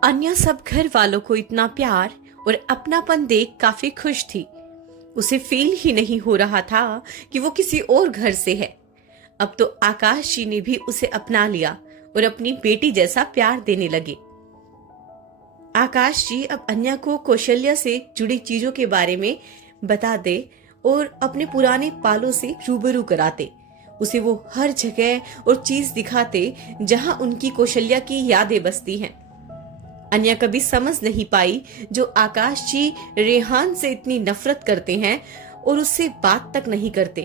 अन्या सब घर वालों को इतना प्यार और अपनापन देख काफी खुश थी। उसे फील ही नहीं हो रहा था कि वो किसी और घर से है। अब तो आकाश जी ने भी उसे अपना लिया और अपनी बेटी जैसा प्यार देने लगे। आकाश जी अब अन्या को कौशल्या से जुड़ी चीजों के बारे में बताते और अपने पुराने पालों से रूबरू कराते। उसे वो हर जगह और चीज दिखाते जहां उनकी कौशल्या की यादें बसती हैं। अन्या कभी समझ नहीं पाई जो आकाश जी रेहान से इतनी नफरत करते हैं और उससे बात तक नहीं करते।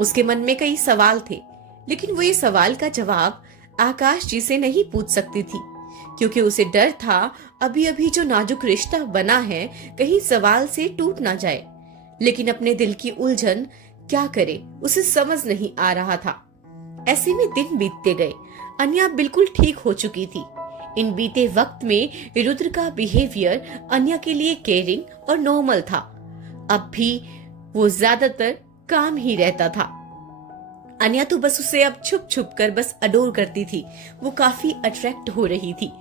उसके मन में कई सवाल थे, लेकिन वो ये सवाल का जवाब आकाश जी से नहीं पूछ सकती थी, क्योंकि उसे डर था अभी अभी जो नाजुक रिश्ता बना है कहीं सवाल से टूट ना जाए। लेकिन अपने दिल की उलझन क्या करे उसे समझ नहीं आ रहा था। ऐसे में दिन बीतते गए। अन्या बिल्कुल ठीक हो चुकी थी। इन बीते वक्त में रुद्र का बिहेवियर अन्या के लिए केयरिंग और नॉर्मल था। अब भी वो ज्यादातर काम ही रहता था। अन्या तो बस उसे अब छुप छुप कर बस अडोर करती थी। वो काफी अट्रैक्ट हो रही थी।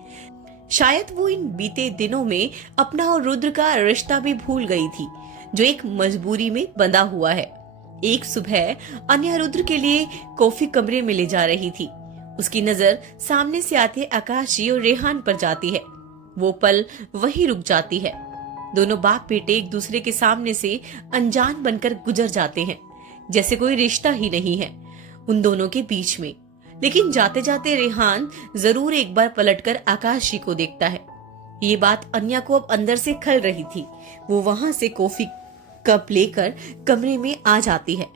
शायद वो इन बीते दिनों में अपना और रुद्र का रिश्ता भी भूल गई थी, जो एक मजबूरी में बंधा हुआ है। एक सुबह अन्या रुद्र के लिए कॉफी कमरे में ले जा रही थी। उसकी नजर सामने से आते आकाश जी और रेहान पर जाती है। वो पल वहीं रुक जाती है। दोनों बाप बेटे एक दूसरे के सामने से अनजान बनकर गुजर जाते हैं, जैसे कोई रिश्ता ही नहीं है उन दोनों के बीच में। लेकिन जाते जाते रेहान जरूर एक बार पलटकर आकाश जी को देखता है। ये बात अन्या को अब अंदर से खल रही थी। वो वहां से कॉफी कप लेकर कमरे में आ जाती है।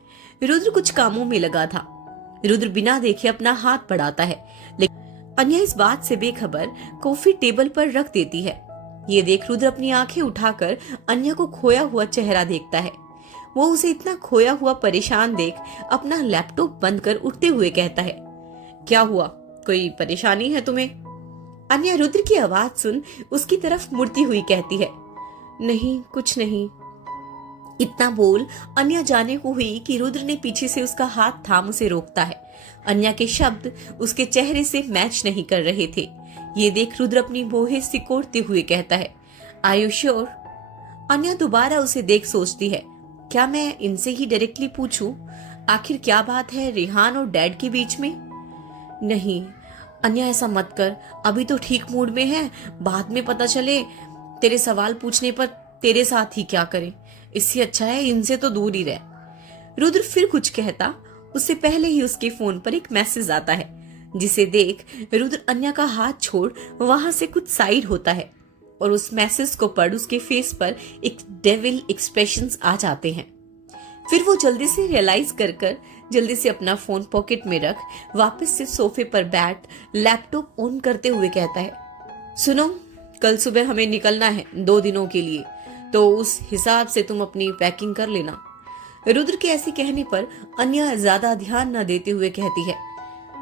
रुद्र कुछ कामों में लगा था। रुद्र बिना देखे अपना हाथ बढ़ाता है, लेकिन अन्या इस बात से बेखबर कॉफी टेबल पर रख देती है। ये देख रुद्र अपनी आंखें उठाकर अन्या को खोया हुआ चेहरा देखता है। वो उसे इतना खोया हुआ परेशान देख अपना लैपटॉप बंद कर उठते हुए कहता है, क्या हुआ, कोई परेशानी है तुम्हें? अन्या रुद्र की आवाज सुन उसकी तरफ मुड़ती हुई कहती है, नहीं कुछ नहीं। इतना बोल अन्या जाने को हुई कि रुद्र ने पीछे से उसका हाथ थाम उसे रोकता है। अन्या के शब्द उसके चेहरे से मैच नहीं कर रहे थे। ये देख रुद्र अपनी भौहें सिकोड़ते हुए कहता है, आर यू श्योर? अन्या दोबारा उसे देख सोचती है, क्या मैं इनसे ही डायरेक्टली पूछूं? आखिर क्या बात है रेहान और डैड के बीच में? नहीं अन्या ऐसा मत कर, अभी तो ठीक मूड में है, बाद में पता चले तेरे सवाल पूछने पर तेरे साथ ही क्या करें। इससे अच्छा है इनसे तो दूर ही रह। रुद्र फिर कुछ कहता, उससे पहले ही उसके फोन पर एक मैसेज आता है, जिसे देख रुद्र अन्या का हाथ छोड़ वहां से कुछ साइड होता है और उस मैसेज को पढ़ उसके फेस पर एक डेविल एक्सप्रेशंस आ जाते हैं। फिर वो जल्दी से रियलाइज कर जल्दी से अपना फोन पॉकेट में रख वापस से सोफे पर बैठ लैपटॉप ऑन करते हुए कहता है, सुनो, कल सुबह हमें निकलना है 2 दिनों के लिए, तो उस हिसाब से तुम अपनी पैकिंग कर लेना। रुद्र के ऐसे कहने पर अन्या ज्यादा ध्यान न देते हुए कहती है,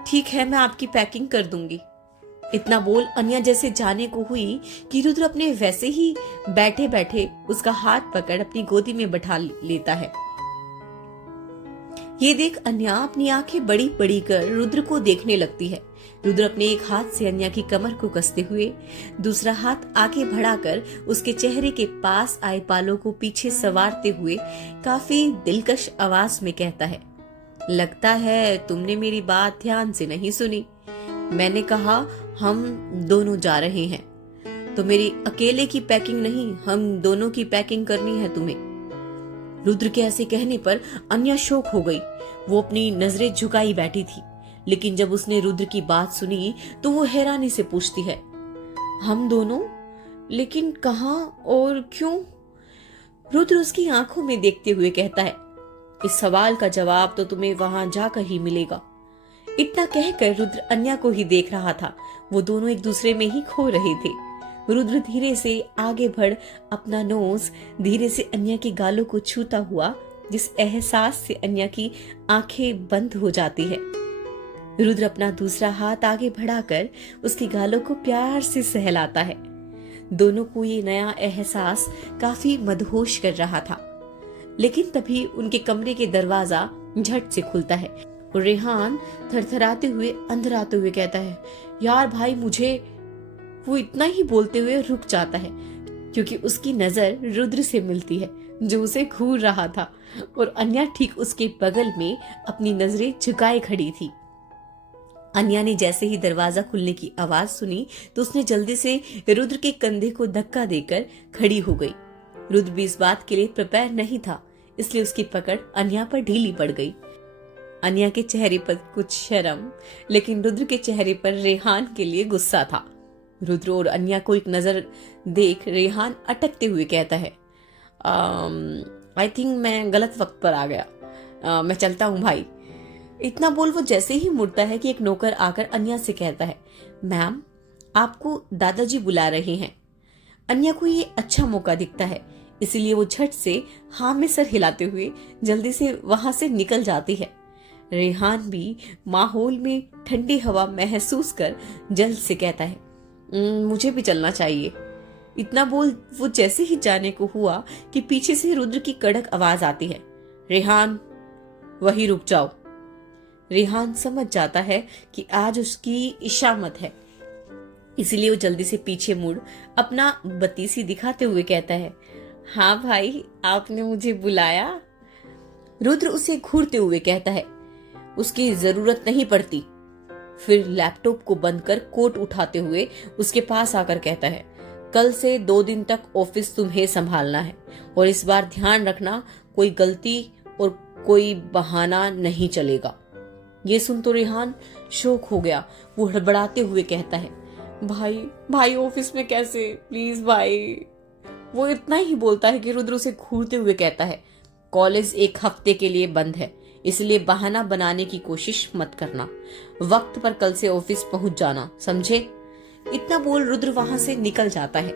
ठीक है मैं आपकी पैकिंग कर दूंगी। इतना बोल अन्या जैसे जाने को हुई कि रुद्र अपने वैसे ही बैठे बैठे उसका हाथ पकड़ अपनी गोदी में बैठा लेता है। ये देख अन्या अपनी आंखें बड़ी बड़ी कर रुद्र को देखने लगती है। रुद्र अपने एक हाथ से अन्या की कमर को कसते हुए दूसरा हाथ आगे बढ़ाकर उसके चेहरे के पास आए बालों को पीछे संवारते हुए काफी दिलकश आवाज में कहता है, लगता है तुमने मेरी बात ध्यान से नहीं सुनी। मैंने कहा हम दोनों जा रहे हैं, तो मेरी अकेले की पैकिंग नहीं, हम दोनों की पैकिंग करनी है तुम्हें। रुद्र के ऐसे कहने पर अन्या शॉक हो गई। वो अपनी नजरें झुकाई बैठी थी, लेकिन जब उसने रुद्र की बात सुनी तो वो हैरानी से पूछती है, हम दोनों? लेकिन कहाँ और क्यों? रुद्र उसकी आंखों में देखते हुए कहता है, इस सवाल का जवाब तो तुम्हें वहां जाकर ही मिलेगा। इतना कहकर रुद्र अन्या को ही देख रहा था। वो दोनों एक दूसरे में ही खो रहे थे। रुद्र धीरे से आगे बढ़ अपना नोज धीरे से अन्या के गालों को छूता हुआ, जिस एहसास से अन्या की आंखें बंद हो जाती है। रुद्र अपना दूसरा हाथ आगे बढ़ाकर उसके गालों को प्यार से सहलाता है। दोनों को ये नया एहसास काफी मदहोश कर रहा था। लेकिन तभी उनके कमरे के दरवाजा झट से खुलता है और रेहान थरथराते हुए अंदर आते हुए कहता है, यार भाई मुझे। वो इतना ही बोलते हुए रुक जाता है क्योंकि उसकी नजर रुद्र से मिलती है जो उसे घूर रहा था और अन्या ठीक उसके बगल में अपनी नजरें झुकाए खड़ी थी। अन्या ने जैसे ही दरवाजा खुलने की आवाज सुनी तो उसने जल्दी से रुद्र के कंधे को धक्का देकर खड़ी हो गई। रुद्र भी इस बात के लिए प्रिपेयर नहीं था, इसलिए उसकी पकड़ अन्या पर ढीली पड़ गई। अन्या के चेहरे पर कुछ शर्म, लेकिन रुद्र के चेहरे पर रेहान के लिए गुस्सा था। रुद्र और अन्या को एक नजर देख रेहान अटकते हुए कहता है, आई थिंक मैं गलत वक्त पर आ गया, मैं चलता हूँ भाई। इतना बोल वो जैसे ही मुड़ता है कि एक नौकर आकर अन्या से कहता है, मैम आपको दादाजी बुला रहे हैं। अन्या को ये अच्छा मौका दिखता है, इसलिए वो झट से हाँ में सर हिलाते हुए जल्दी से वहां से निकल जाती है। रेहान भी माहौल में ठंडी हवा महसूस कर जल्द से कहता है, मुझे भी चलना चाहिए। इतना बोल वो जैसे ही जाने को हुआ कि पीछे से रुद्र की कड़क आवाज आती है, रेहान वही रुक जाओ। रेहान समझ जाता है कि आज उसकी इशामत है, इसलिए वो जल्दी से पीछे मुड़ अपना बतीसी दिखाते हुए कहता है, हाँ भाई आपने मुझे बुलाया। रुद्र उसे घूरते हुए कहता है, उसकी जरूरत नहीं पड़ती। फिर लैपटॉप को बंद कर कोट उठाते हुए उसके पास आकर कहता है, कल से 2 दिन तक ऑफिस तुम्हें संभालना है और इस बार ध्यान रखना कोई गलती और कोई बहाना नहीं चलेगा। ये सुन तो रेहान शौक हो गया। वो हड़बड़ाते हुए कहता है, भाई ऑफिस में कैसे, प्लीज भाई। वो इतना ही बोलता है कि रुद्र उसे घूरते हुए कहता है, कॉलेज 1 हफ्ते के लिए बंद है, इसलिए बहाना बनाने की कोशिश मत करना। वक्त पर कल से ऑफिस पहुंच जाना, समझे। इतना बोल रुद्र वहां से निकल जाता है।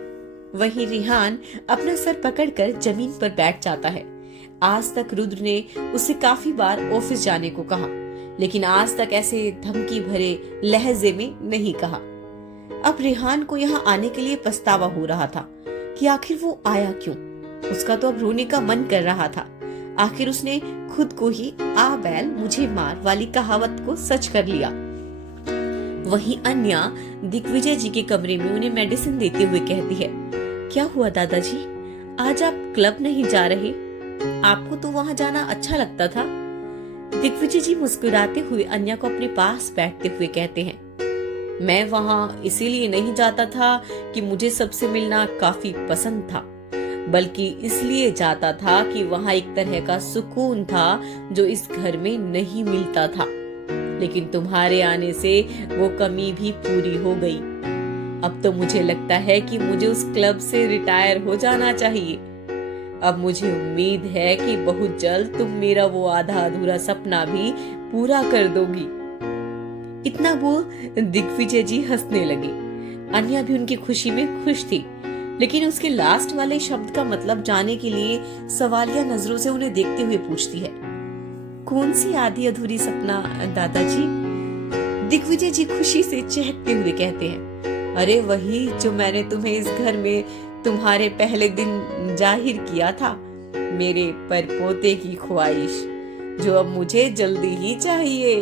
वहीं रेहान अपना सर पकड़कर जमीन पर बैठ जाता है। आज तक रुद्र ने उसे काफी बार ऑफिस जाने को कहा, लेकिन आज तक ऐसे धमकी भरे लहजे में नहीं कहा। अब रेहान को यहाँ आने के लिए पछतावा हो रहा था कि आखिर वो आया क्यों। उसका तो अब रोने का मन कर रहा था। आखिर उसने खुद को ही आ बैल मुझे मार वाली कहावत को सच कर लिया। वहीं अन्या दिग्विजय जी के कमरे में उन्हें मेडिसिन देते हुए कहती है, क्या हुआ दादाजी, आज आप क्लब नहीं जा रहे? आपको तो वहाँ जाना अच्छा लगता था। दिग्विजय जी मुस्कुराते हुए अन्या को अपने पास बैठते हुए कहते हैं, मैं वहाँ इसीलिए नहीं जाता था कि मुझे सबसे मिलना काफी पसंद था, बल्कि इसलिए जाता था कि वहाँ एक तरह का सुकून था जो इस घर में नहीं मिलता था। लेकिन तुम्हारे आने से वो कमी भी पूरी हो गई। अब तो मुझे लगता है कि मुझे उस क्लब से रिटायर हो जाना चाहिए। अब मुझे उम्मीद है कि बहुत जल्द तुम मेरा वो आधा अधूरा सपना भी पूरा कर दोगी। इतना बोल दिग्विजय जी हंसने लगे। अन्या भी उनकी खुशी में खुश थी, लेकिन उसके लास्ट वाले शब्द का मतलब जानने के लिए सवालिया नजरों से उन्हें देखते हुए पूछती है, कौन सी आधी अधूरी सपना दादाजी? दिग्विजय जी खुशी से चहकते हुए कहते हैं, अरे वही जो मैंने तुम्हें इस घर में तुम्हारे पहले दिन जाहिर किया था, मेरे परपोते की ख्वाहिश, जो अब मुझे जल्दी ही चाहिए।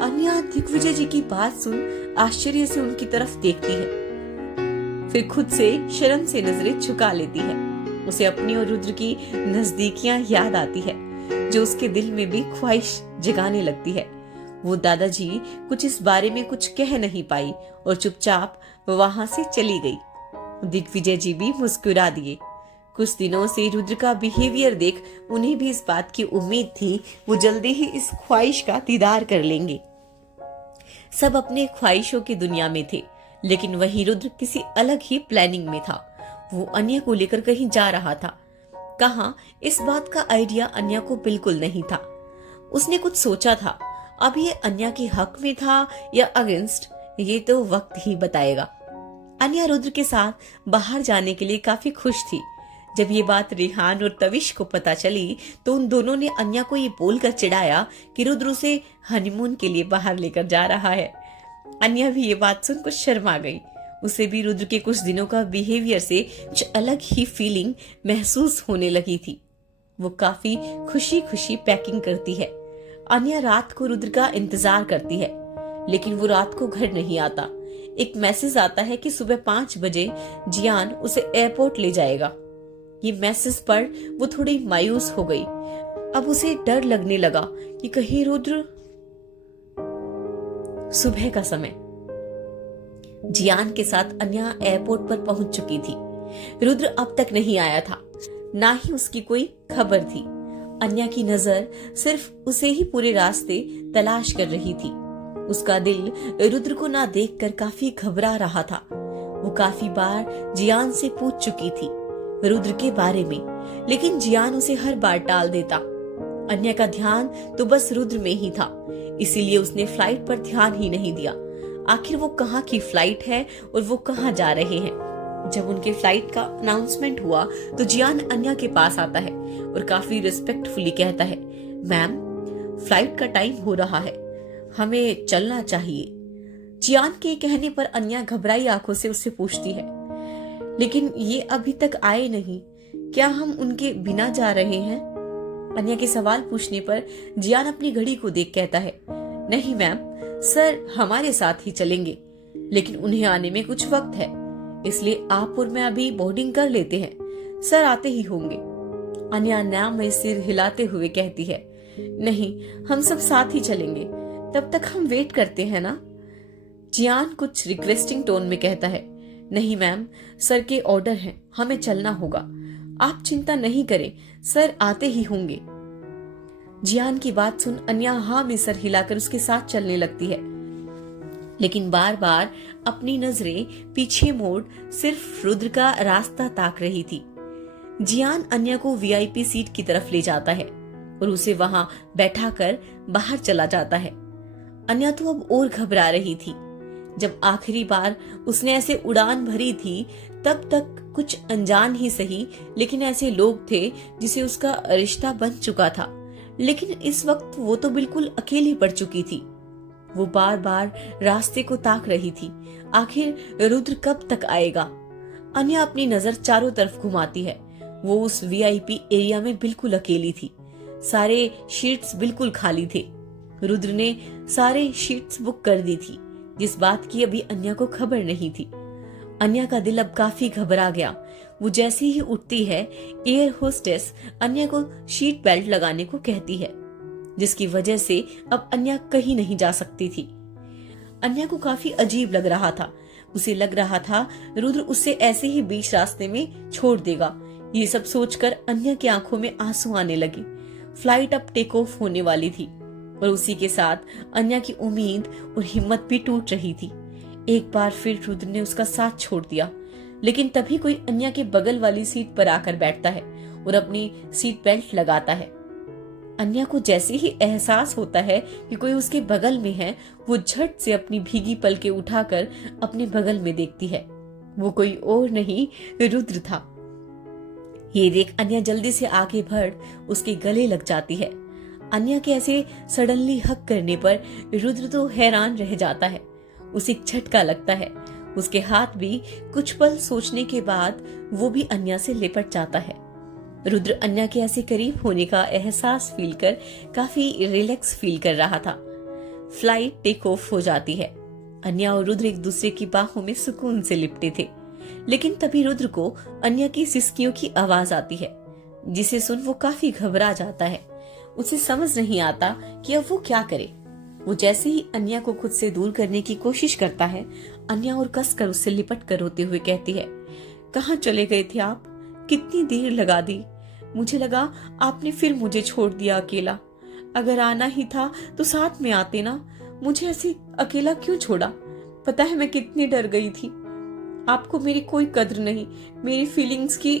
अन्या दिग्विजय जी की बात सुन आश्चर्य से उनकी तरफ देखती है, फिर खुद से शर्म से नजरें झुका लेती है। उसे अपनी और रुद्र की नजदीकियां याद आती है, जो उसके दिल में भी ख्वाहिश जगाने लगती है। वो दादाजी कुछ इस बारे में कुछ कह नहीं पाई और चुपचाप वहां से चली गई। दिग्विजय जी भी मुस्कुरा दिए। कुछ दिनों से रुद्र का बिहेवियर देख उन्हें भी इस बात की उम्मीद थी वो जल्दी ही इस ख्वाहिश का दीदार कर लेंगे। सब अपने ख्वाहिशों की दुनिया में थे, लेकिन वही रुद्र किसी अलग ही प्लानिंग में था। वो अन्या को लेकर कहीं जा रहा था। कहाँ, इस बात का आइडिया अन्या को बिल्कुल नहीं था। उसने कुछ सोचा था, अब ये अन्या के हक में था या अगेंस्ट, ये तो वक्त ही बताएगा। अन्या रुद्र के साथ बाहर जाने के लिए काफी खुश थी। जब ये बात रेहान और तविश को पता चली तो उन दोनों ने अन्या को ये बोलकर चिढ़ाया कि रुद्र उसे हनीमून के लिए बाहर लेकर जा रहा है। अन्या भी ये बात सुन कुछ शर्मा गई। उसे भी रुद्र के कुछ दिनों का बिहेवियर से कुछ अलग ही फीलिंग महसूस होने लगी थी। वो काफी खुशी खुशी पैकिंग करती है। अन्या रात को रुद्र का इंतजार करती है, लेकिन वो रात को घर नहीं आता। एक मैसेज आता है कि सुबह 5 बजे जियान उसे एयरपोर्ट ले जाएगा। ये मैसेज पढ़ वो थोड़ी मायूस हो गई। अब उसे डर लगने लगा कि कहीं रुद्र। सुबह का समय, जियान के साथ अन्या एयरपोर्ट पर पहुंच चुकी थी। रुद्र अब तक नहीं आया था, ना ही उसकी कोई खबर थी। अन्या की नजर सिर्फ उसे ही पूरे रास्ते तलाश कर रही थी। उसका दिल रुद्र को ना देखकर काफी घबरा रहा था। वो काफी बार जियान से पूछ चुकी थी रुद्र के बारे में, लेकिन जियान उसे हर बार टाल देता। अन्या का ध्यान तो बस रुद्र में ही था, इसीलिए उसने फ्लाइट पर ध्यान ही नहीं दिया। आखिर वो कहाँ की फ्लाइट है और वो कहाँ जा रहे हैं। जब उनके फ्लाइट का अनाउंसमेंट हुआ तो जियान अन्या के पास आता है और काफी रिस्पेक्टफुली कहता है, मैम फ्लाइट का टाइम हो रहा है, हमें चलना चाहिए। जियान के कहने पर अन्या घबराई आंखों से उससे पूछती है, लेकिन ये अभी तक आए नहीं, क्या हम उनके बिना जा रहे हैं? अन्या के सवाल पूछने पर जियान अपनी घड़ी को देख कहता है, नहीं मैम, सर हमारे साथ ही चलेंगे, लेकिन उन्हें आने में कुछ वक्त है, इसलिए आप और मैं अभी बोर्डिंग कर लेते हैं, सर आते ही होंगे। अन्या नाम में सिर हिलाते हुए कहती है, नहीं हम सब साथ ही चलेंगे, तब तक हम वेट करते हैं ना। जियान कुछ रिक्वेस्टिंग टोन में कहता है, नहीं मैम, सर के ऑर्डर हैं, हमें चलना होगा, आप चिंता नहीं करें, सर आते ही होंगे। जियान की बात सुन अन्या हाँ में सर हिलाकर उसके साथ चलने लगती है, लेकिन बार बार अपनी नजरें पीछे मोड़ सिर्फ रुद्र का रास्ता ताक रही थी। जियान अन्या को वीआईपी सीट की तरफ ले जाता है और उसे वहां बैठाकर बाहर चला जाता है। अन्या तो अब और घबरा रही थी। जब आखिरी बार उसने ऐसे उड़ान भरी थी तब तक कुछ अनजान ही सही, लेकिन ऐसे लोग थे जिसे उसका रिश्ता बन चुका था, लेकिन इस वक्त वो तो बिल्कुल अकेली पड़ चुकी थी। वो बार बार रास्ते को ताक रही थी, आखिर रुद्र कब तक आएगा। अन्या अपनी नजर चारों तरफ घुमाती है। वो उस वीआईपी एरिया में बिल्कुल अकेली थी, सारे शीट्स बिल्कुल खाली थे। रुद्र ने सारे शीट्स बुक कर दी थी, जिस बात की अभी अन्या को खबर नहीं थी। अन्या का दिल अब काफी घबरा गया। वो जैसे ही उठती है, एयर होस्टेस अन्या को शीट बेल्ट लगाने को कहती है, जिसकी वजह से अब अन्या कहीं नहीं जा सकती थी। अन्या को काफी अजीब लग रहा था। उसे लग रहा था रुद्र उससे ऐसे ही बीच रास्ते में छोड़ देगा। ये सब सोचकर अन्या की आंखों में आंसू आने लगे। फ्लाइट अब टेक ऑफ होने वाली थी और उसी के साथ अन्या की उम्मीद और हिम्मत भी टूट रही थी। एक बार फिर रुद्र ने उसका साथ छोड़ दिया, लेकिन तभी कोई अन्या के बगल वाली सीट पर आकर बैठता है और अपनी सीट बेल्ट लगाता है। अन्या को जैसे ही एहसास होता है कि कोई उसके बगल में है, वो झट से अपनी भीगी पलकें उठाकर अपने बगल में देखती है। वो कोई और नहीं, रुद्र था। ये देख अन्या जल्दी से आगे बढ़ उसके गले लग जाती है। अन्या के ऐसे सडनली हक करने पर रुद्र तो हैरान रह जाता है। उसे एक झटका लगता है। उसके हाथ भी कुछ पल सोचने के बाद वो भी अन्या से लिपट जाता है। रुद्र अन्या के ऐसे करीब होने का एहसास फील कर काफी रिलैक्स फील कर रहा था। फ्लाइट टेक ऑफ हो जाती है। अन्या और रुद्र एक दूसरे की बाहों में सुकून से लिपटे थे, लेकिन तभी रुद्र को अन्या की सिसकियों की आवाज आती है, जिसे सुन वो काफी घबरा जाता है। उसे समझ नहीं आता कि अब वो क्या करे। वो जैसे ही अन्या को खुद से दूर करने की कोशिश करता है, अन्या और कसकर उससे लिपट कर रोते हुए कहती है, कहाँ चले गए थे आप? कितनी देर लगा दी। मुझे लगा आपने फिर मुझे छोड़ दिया अकेला। अगर आना ही था तो साथ में आते ना। मुझे ऐसे अकेला क्यों छोड़ा? पता है मैं कितनी डर गई थी। आपको मेरी कोई कद्र नहीं, मेरी फीलिंग्स की।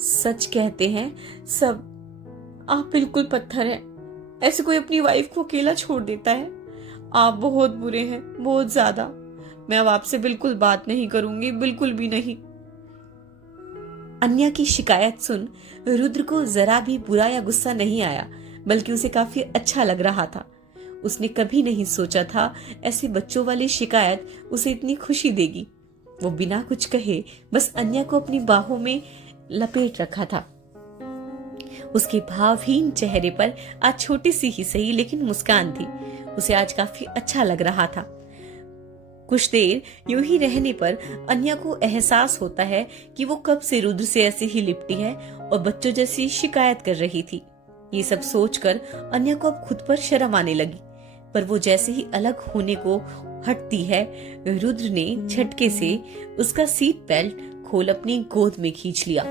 सच कहते हैं सब, आप बिल्कुल पत्थर हैं। ऐसे कोई अपनी वाइफ को अकेला छोड़ देता है? आप बहुत बुरे हैं, बहुत ज्यादा। मैं अब आपसे बिल्कुल बात नहीं करूंगी, बिल्कुल भी नहीं। अन्या की शिकायत सुन रुद्र को जरा भी बुरा या गुस्सा नहीं आया, बल्कि उसे काफी अच्छा लग रहा था। उसने कभी नहीं सोचा था ऐसे बच्चों वाली शिकायत उसे इतनी खुशी देगी। वो बिना कुछ कहे बस अन्या को अपनी बाहों में लपेट रखा था। उसके भावहीन चेहरे पर आज छोटी सी ही सही लेकिन मुस्कान थी। उसे आज काफी अच्छा लग रहा था। कुछ देर यूं ही रहने पर अन्या को एहसास होता है कि वो कब से रुद्र से ऐसे ही लिपटी है और बच्चों जैसी शिकायत कर रही थी। ये सब सोचकर अन्या को अब खुद पर शर्म आने लगी, पर वो जैसे ही अलग होने को हटती है, रुद्र ने झटके से उसका सीट बेल्ट खोल अपनी गोद में खींच लिया।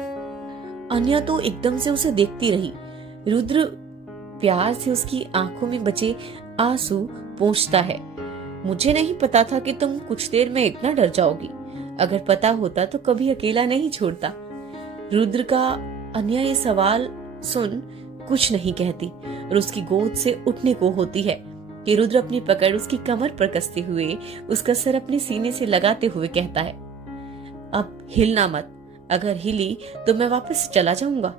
अन्या तो एकदम से उसे देखती रही। रुद्र प्यार से उसकी आंखों में बचे आंसू पोंछता है। मुझे नहीं पता था कि तुम कुछ देर में इतना डर जाओगी। अगर पता होता तो कभी अकेला नहीं छोड़ता। रुद्र का अन्या ये सवाल सुन कुछ नहीं कहती और उसकी गोद से उठने को होती है कि रुद्र अपनी पकड़ उसकी कमर पर कसते हुए उसका सर अपने सीने से लगाते हुए कहता है, अब हिलना मत, अगर हिली तो मैं वापस चला जाऊंगा।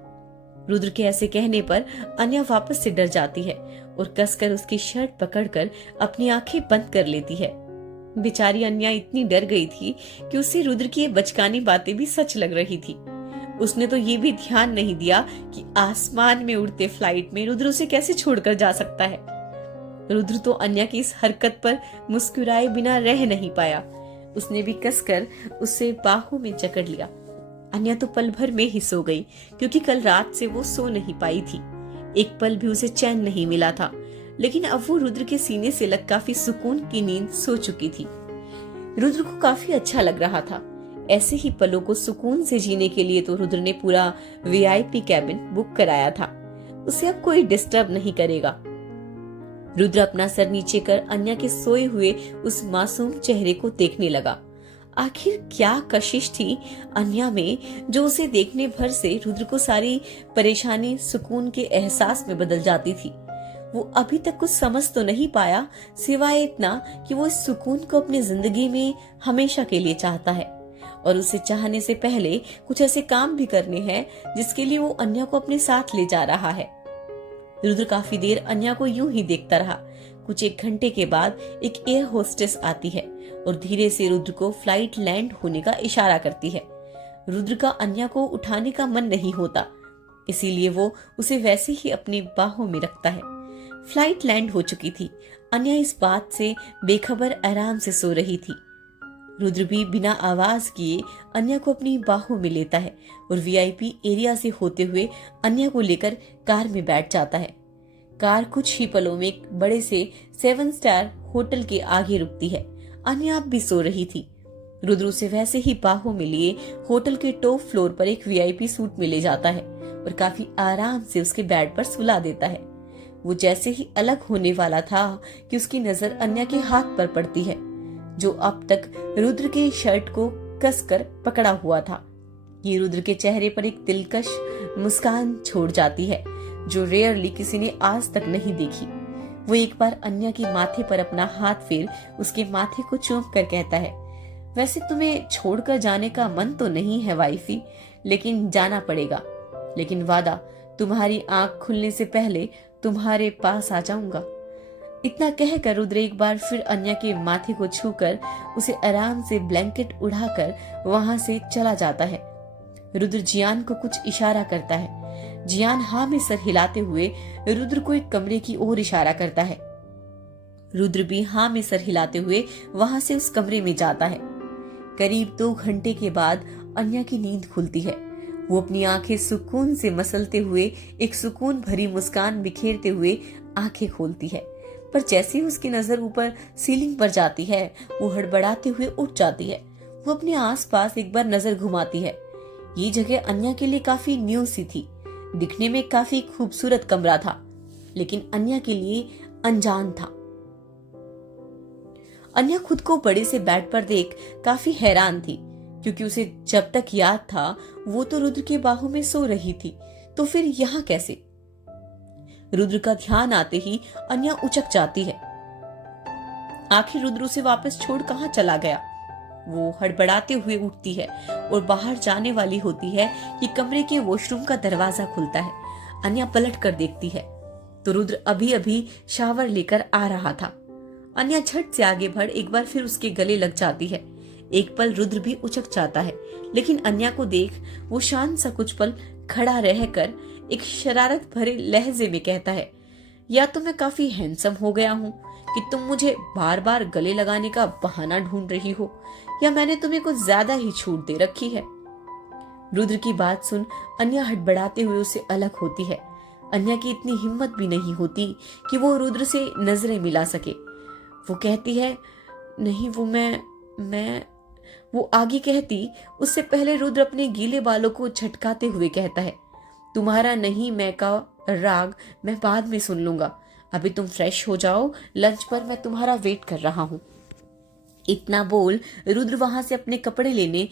रुद्र के ऐसे कहने पर अन्या वापस से डर जाती है और कसकर उसकी शर्ट पकड़कर अपनी आंखें बंद कर लेती है। बेचारी अन्या इतनी डर गई थी कि उसे रुद्र की ये बचकानी बातें भी सच लग रही थी। उसने तो ये भी ध्यान नहीं दिया कि आसमान में उड़ते फ्लाइट में रुद्र उसे कैसे छोड़कर जा सकता है। रुद्र तो अन्या की इस हरकत पर मुस्कुराए बिना रह नहीं पाया। उसने भी कसकर उसे बाहों में जकड़ लिया। अन्या तो पल भर में ही सो गई, क्योंकि कल रात से वो सो नहीं पाई थी। एक पल भी उसे चैन नहीं मिला था, लेकिन अब वो रुद्र के सीने से लग काफी सुकून की नींद सो चुकी थी। रुद्र को काफी अच्छा लग रहा था। ऐसे ही पलों को सुकून से जीने के लिए तो रुद्र ने पूरा वीआईपी कैबिन बुक कराया था। उसे अब कोई डिस्टर्ब नहीं करेगा। रुद्र अपना सर नीचे कर अन्या के सोए हुए उस मासूम चेहरे को देखने लगा। आखिर क्या कशिश थी अन्या में जो उसे देखने भर से रुद्र को सारी परेशानी सुकून के एहसास में बदल जाती थी। वो अभी तक कुछ समझ तो नहीं पाया, सिवाय इतना कि वो इस सुकून को अपनी जिंदगी में हमेशा के लिए चाहता है और उसे चाहने से पहले कुछ ऐसे काम भी करने हैं जिसके लिए वो अन्या को अपने साथ ले जा रहा है। रुद्र काफी देर अन्या को यूं ही देखता रहा। कुछ एक घंटे के बाद एक एयर होस्टेस आती है और धीरे से रुद्र को फ्लाइट लैंड होने का इशारा करती है। रुद्र का अन्या को उठाने का मन नहीं होता, इसीलिए वो उसे वैसे ही अपनी बाहों में रखता है। फ्लाइट लैंड हो चुकी थी। अन्या इस बात से बेखबर आराम से सो रही थी। रुद्र भी बिना आवाज किए अन्या को अपनी बाहों में लेता है और वीआईपी एरिया से होते हुए अन्या को लेकर कार में बैठ जाता है। कार कुछ ही पलों में एक बड़े से 7 स्टार होटल के आगे रुकती है। अन्या अब भी सो रही थी। रुद्र उसे वैसे ही बाहों में लिए होटल के टॉप फ्लोर पर एक वीआईपी सूट में ले जाता है और काफी आराम से उसके बेड पर सुला देता है। वो जैसे ही अलग होने वाला था कि उसकी नजर अन्या के हाथ पर पड़ती है, जो अब तक रुद्र के शर्ट को कसकर पकड़ा हुआ था। ये रुद्र के चेहरे पर एक दिलकश मुस्कान छोड़ जाती है, जो रेयरली किसी ने आज तक नहीं देखी। वो एक बार अन्या के माथे पर अपना हाथ फेर उसके माथे को चूम कर कहता है, वैसे तुम्हें छोड़कर जाने का मन तो नहीं है वाइफी, लेकिन जाना पड़ेगा। लेकिन वादा, तुम्हारी आंख खुलने से पहले तुम्हारे पास आ जाऊंगा। इतना कहकर रुद्र एक बार फिर अन्या के माथे को छूकर उसे आराम से ब्लैंकेट उड़ाकर वहां से चला जाता है। रुद्र जियान को कुछ इशारा करता है। जियान हाँ में सर हिलाते हुए रुद्र को एक कमरे की ओर इशारा करता है। रुद्र भी हाँ में सर हिलाते हुए वहां से उस कमरे में जाता है। करीब 2 घंटे के बाद अन्या की नींद खुलती है। वो अपनी आंखें सुकून से मसलते हुए एक सुकून भरी मुस्कान बिखेरते हुए आंखें खोलती है, पर जैसे ही उसकी नजर ऊपर सीलिंग पर जाती है वो हड़बड़ाते हुए उठ जाती है। वो अपने आसपास एक बार नजर घुमाती है। ये जगह अन्या के लिए काफी न्यू सी थी। दिखने में काफी खूबसूरत कमरा था, लेकिन अन्या के लिए अनजान था। अन्या खुद को बड़े से बेड पर देख काफी हैरान थी, क्योंकि उसे जब तक याद था वो तो रुद्र के बाहों में सो रही थी, तो फिर यहाँ कैसे? रुद्र का ध्यान आते ही अन्या उचक जाती है। आखिर रुद्र उसे वापस छोड़ कहाँ चला गया? वो हड़बड़ाते हुए उठती है और बाहर जाने वाली होती है कि कमरे के वॉशरूम का दरवाजा खुलता है। अन्या पलट कर देखती है तो रुद्र अभी अभी शावर लेकर आ रहा था। अन्या झट से आगे बढ़ एक बार फिर उसके गले लग जाती है। एक पल रुद्र भी उचक जाता है, लेकिन अन्या को देख वो शांत सा कुछ पल खड़ा रहकर एक शरारत भरे लहजे में कहता है, या तो मैं काफी हैंडसम हो गया हूँ कि तुम मुझे बार बार गले लगाने का बहाना ढूंढ रही हो, या मैंने तुम्हें कुछ ज्यादा ही छूट दे रखी है। रुद्र की बात सुन अन्या हड़बड़ाते हुए उससे अलग होती है। अन्या की इतनी हिम्मत भी नहीं होती कि वो रुद्र से नजरें मिला सके। वो कहती है, नहीं वो मैं वो आगे कहती, उससे पहले रुद्र अपने गीले बालों को झटकाते हुए कहता है, तुम्हारा नहीं मैं का राग मैं बाद में सुन लूंगा। अभी तुम फ्रेश हो जाओ, लंच पर मैं तुम्हारा वेट कर रहा हूँ। इतना बोल रुद्र वहां से अपने कपड़े लेने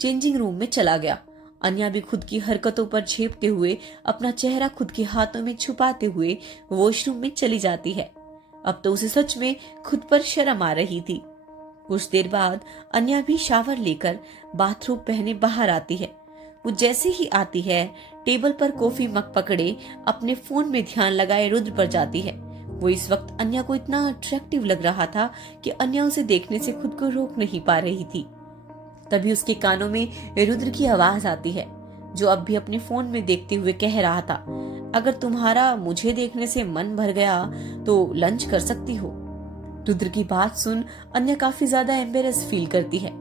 चेंजिंग रूम में चला गया। अन्या भी खुद की हरकतों पर झेपते हुए अपना चेहरा खुद के हाथों में छुपाते हुए वॉशरूम में चली जाती है। अब तो उसे सच में खुद पर शर्म आ रही थी। कुछ देर बाद अन्या भी शावर लेकर बाथरूम पहने बाहर आती है। वो जैसे ही आती है, टेबल पर कॉफी मग पकड़े अपने फोन में ध्यान लगाए रुद्र पर जाती है। वो इस वक्त अन्या को इतना अट्रैक्टिव लग रहा था कि अन्या उसे देखने से खुद को रोक नहीं पा रही थी। तभी उसके कानों में रुद्र की आवाज आती है, जो अब भी अपने फोन में देखते हुए कह रहा था, अगर तुम्हारा मुझे देखने से मन भर गया तो लंच कर सकती हो। रुद्र की बात सुन अन्या काफी ज्यादा एम्बेरस फील करती है।